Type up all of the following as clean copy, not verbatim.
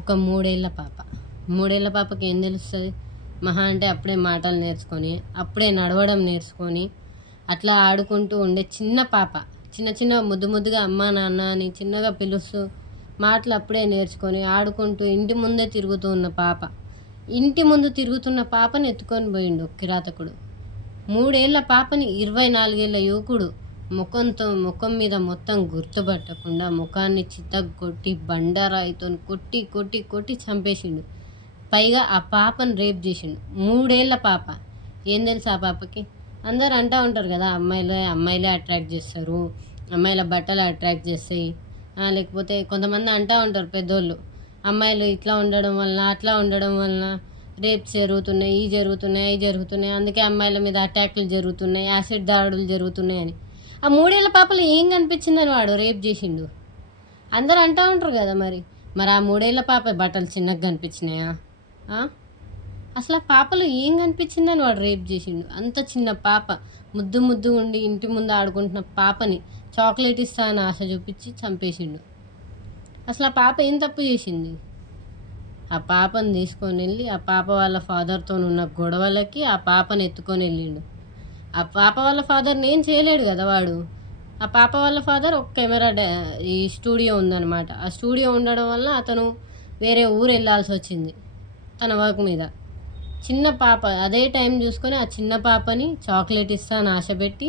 ఒక 3 ఏళ్ల పాప. 3 ఏళ్ల పాపకి ఏం తెలుస్తది? మహా అంటే అప్పుడే మాటలు నేర్చుకొని, అప్పుడే నడవడం నేర్చుకొని, అట్లా ఆడుకుంటూ ఉండే చిన్న పాప. చిన్న చిన్నగా ముద్దు ముద్దుగా అమ్మా, నాన్న అని చిన్నగా పిలుస్తూ మాటలు అప్పుడే నేర్చుకొని, ఆడుకుంటూ ఇంటి ముందే తిరుగుతూ ఉన్న పాప. ఇంటి ముందు తిరుగుతున్న పాపని ఎత్తుకొని పోయిండు కిరాతకుడు. 3 ఏళ్ల పాపని 24 ఏళ్ల యువకుడు ముఖం మీద మొత్తం గుర్తుపట్టకుండా ముఖాన్ని చితగ్గొట్టి బండరాయితోని కొట్టి కొట్టి కొట్టి చంపేసిండు. పైగా ఆ పాపను రేప్ చేసిండు. 3 ఏళ్ల పాప. ఏం తెలుసు ఆ పాపకి? అందరు అంటూ ఉంటారు కదా, అమ్మాయిలే అట్రాక్ట్ చేస్తారు, అమ్మాయిల బట్టలు అట్రాక్ట్ చేస్తాయి, లేకపోతే కొంతమంది అంటూ ఉంటారు పెద్దోళ్ళు, అమ్మాయిలు ఇట్లా ఉండడం వలన అట్లా ఉండడం వలన రేప్స్ జరుగుతున్నాయి, అవి జరుగుతున్నాయి, అందుకే అమ్మాయిల మీద అటాక్లు జరుగుతున్నాయి, యాసిడ్ దాడులు జరుగుతున్నాయి అని. ఆ 3 ఏళ్ల పాపలో ఏం కనిపించిందని వాడు రేప్ చేసిండు? అందరు అంటూ ఉంటారు కదా. మరి ఆ 3 ఏళ్ల పాప బట్టలు చిన్నగా కనిపించినాయా? అసలు ఆ పాపలో ఏం కనిపించిందని వాడు రేప్ చేసిండు? అంత చిన్న పాప, ముద్దు ముద్దు ఉండి ఇంటి ముందు ఆడుకుంటున్న పాపని చాక్లెట్ ఇస్తా అని ఆశ చూపించి చంపేసిండు. అసలు ఆ పాప ఏం తప్పు చేసింది? ఆ పాపను తీసుకొని వెళ్ళి ఆ పాప వాళ్ళ ఫాదర్తో ఉన్న గొడవలకి ఆ పాపను ఎత్తుకొని వెళ్ళిండు. ఆ పాప వాళ్ళ ఫాదర్ని ఏం చేయలేడు కదా వాడు. ఆ పాప వాళ్ళ ఫాదర్ ఒక ఈ స్టూడియో ఉందన్నమాట. ఆ స్టూడియో ఉండడం వల్ల అతను వేరే ఊరు వెళ్ళాల్సి వచ్చింది తన వర్క్ మీద. చిన్న పాప అదే టైం చూసుకొని ఆ చిన్న పాపని చాక్లెట్ ఇస్తా అని ఆశపెట్టి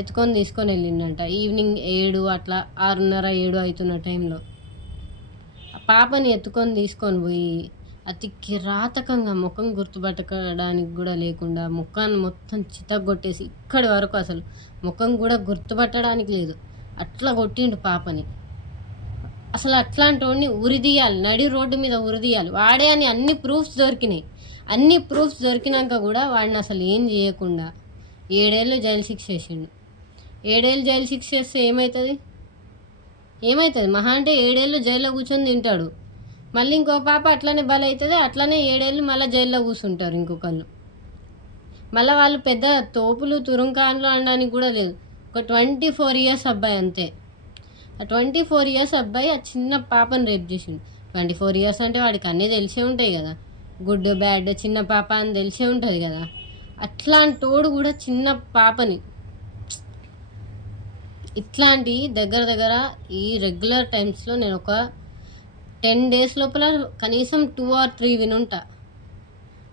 ఎత్తుకొని తీసుకొని వెళ్ళిండంట. ఈవినింగ్ 7 అట్లా 6:30 7 అవుతున్న టైంలో ఆ పాపని ఎత్తుకొని తీసుకొని పోయి అతి కిరాతకంగా ముఖం గుర్తుపట్టడానికి కూడా లేకుండా ముఖాన్ని మొత్తం చితగ్గొట్టేసి ఇక్కడి వరకు అసలు ముఖం కూడా గుర్తుపట్టడానికి లేదు అట్లా కొట్టిండు పాపని. అసలు అట్లాంటి వాడిని ఉరిదీయాలి, నడి రోడ్డు మీద ఉరిదీయాలి. వాడే అని అన్ని ప్రూఫ్స్ దొరికినాయి. అన్ని ప్రూఫ్స్ దొరికినాక కూడా వాడిని అసలు ఏం చేయకుండా 7 ఏళ్ళు జైలు శిక్ష వేసిండు. 7 ఏళ్ళు జైలు శిక్ష వేస్తే ఏమవుతుంది? మహా అంటే 7 ఏళ్ళు జైల్లో కూర్చొని తింటాడు. మళ్ళీ ఇంకో పాప అట్లనే బలవుతుంది, అట్లనే 7 ఏళ్ళు మళ్ళీ జైల్లో కూర్చుంటారు ఇంకొకళ్ళు. మళ్ళీ వాళ్ళు పెద్ద తోపులు తురుంకాన్లు అనడానికి కూడా లేదు. ఒక 24 ఇయర్స్ అబ్బాయి అంతే. ఆ 24 ఇయర్స్ అబ్బాయి ఆ చిన్న పాపను రేప్ చేసిండు. 24 ఇయర్స్ అంటే వాడికి అన్నీ తెలిసే ఉంటాయి కదా, గుడ్ బ్యాడ్, చిన్న పాప అని తెలిసే ఉంటుంది కదా. అట్లాంటి తోడు కూడా చిన్న పాపని ఇట్లాంటి దగ్గర ఈ రెగ్యులర్ టైమ్స్లో నేను ఒక 10 days లోపల కనీసం 2 or 3 వినుంటా.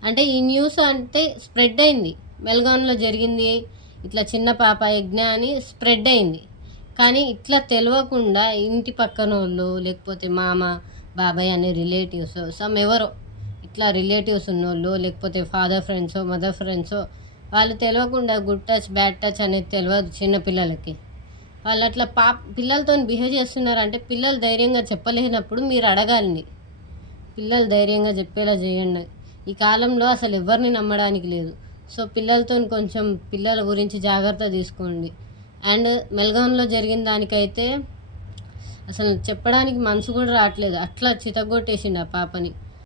అంటే ఈ న్యూస్ అంటే స్ప్రెడ్ అయింది, మెల్గాన్లో జరిగింది ఇట్లా చిన్న పాప యజ్ఞ అని స్ప్రెడ్ అయింది. కానీ ఇట్లా తెలియకుండా ఇంటి పక్కన వాళ్ళు లేకపోతే మామ బాబాయ్ అనే రిలేటివ్స్ ఎవరో ఇట్లా రిలేటివ్స్ ఉన్నోళ్ళు లేకపోతే ఫాదర్ ఫ్రెండ్సో మదర్ ఫ్రెండ్సో వాళ్ళు తెలియకుండా గుడ్ టచ్ బ్యాడ్ టచ్ అనేది తెలియదు చిన్నపిల్లలకి. వాళ్ళు అట్లా పిల్లలతో బిహేవ్ చేస్తున్నారంటే పిల్లలు ధైర్యంగా చెప్పలేనప్పుడు మీరు అడగాలి. పిల్లలు ధైర్యంగా చెప్పేలా చేయండి. ఈ కాలంలో అసలు ఎవరిని నమ్మడానికి లేదు. సో పిల్లలతో కొంచెం పిల్లల గురించి జాగ్రత్త తీసుకోండి. అండ్ మెల్గాన్లో జరిగిన దానికైతే అసలు చెప్పడానికి మనసు కూడా రావట్లేదు, అట్లా చితగొట్టేసిండు ఆ పాపని.